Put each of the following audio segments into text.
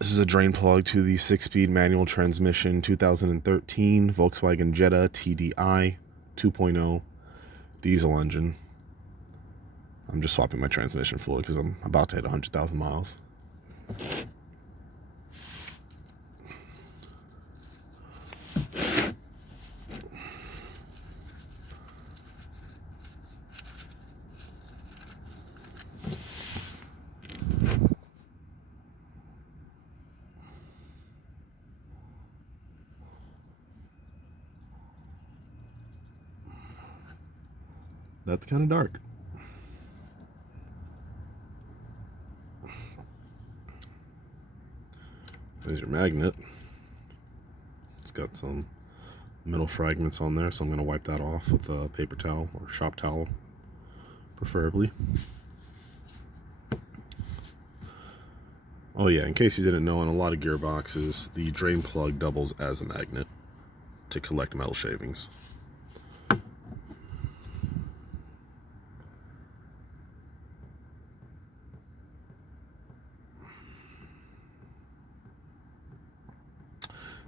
This is a drain plug to the 6-speed manual transmission 2013 Volkswagen Jetta TDI 2.0 diesel engine. I'm just swapping my transmission fluid because I'm about to hit 100,000 miles. That's kind of dark. There's your magnet. It's got some metal fragments on there, so I'm going to wipe that off with a paper towel or shop towel, preferably. Oh yeah, in case you didn't know, in a lot of gearboxes, the drain plug doubles as a magnet to collect metal shavings.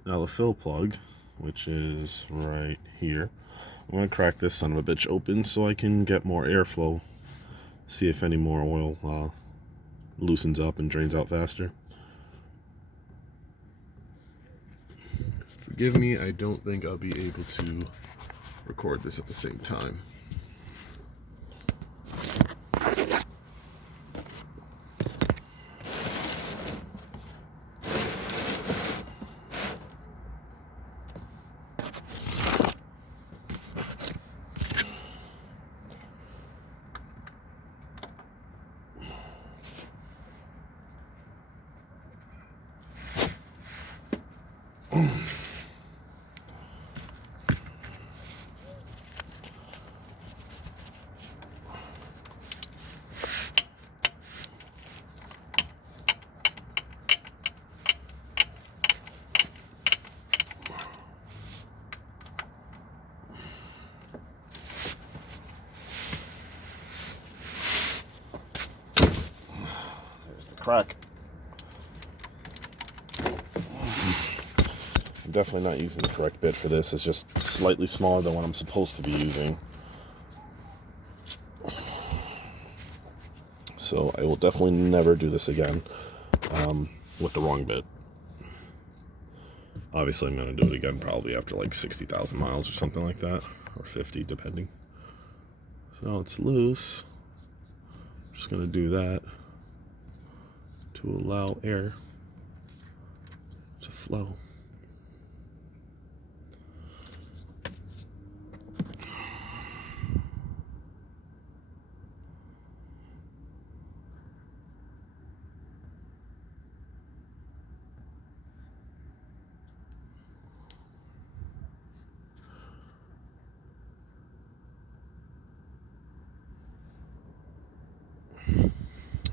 Now the fill plug, which is right here, I'm going to crack this son of a bitch open so I can get more airflow, see if any more oil loosens up and drains out faster. Forgive me, I don't think I'll be able to record this at the same time. Crack. I'm definitely not using the correct bit for this. It's just slightly smaller than what I'm supposed to be using. So I will definitely never do this again with the wrong bit. Obviously I'm going to do it again probably after like 60,000 miles or something like that, or 50 depending. So it's loose. I'm just going to do that to allow air to flow.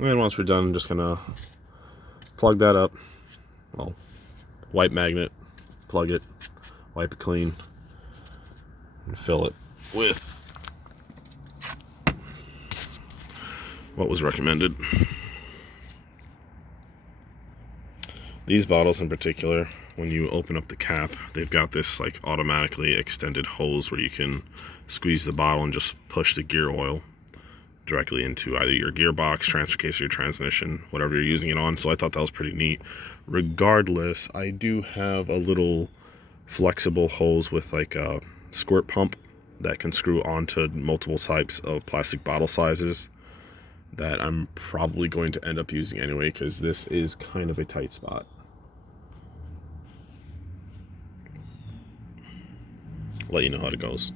And once we're done, I'm just gonna plug that up. Well, white magnet, plug it, wipe it clean, and fill it with what was recommended. These bottles in particular, when you open up the cap, they've got this like automatically extended hose where you can squeeze the bottle and just push the gear oil directly into either your gearbox, transfer case, or your transmission, whatever you're using it on. So I thought that was pretty neat. Regardless, I do have a little flexible hose with like a squirt pump that can screw onto multiple types of plastic bottle sizes that I'm probably going to end up using anyway, because this is kind of a tight spot. Let you know how it goes.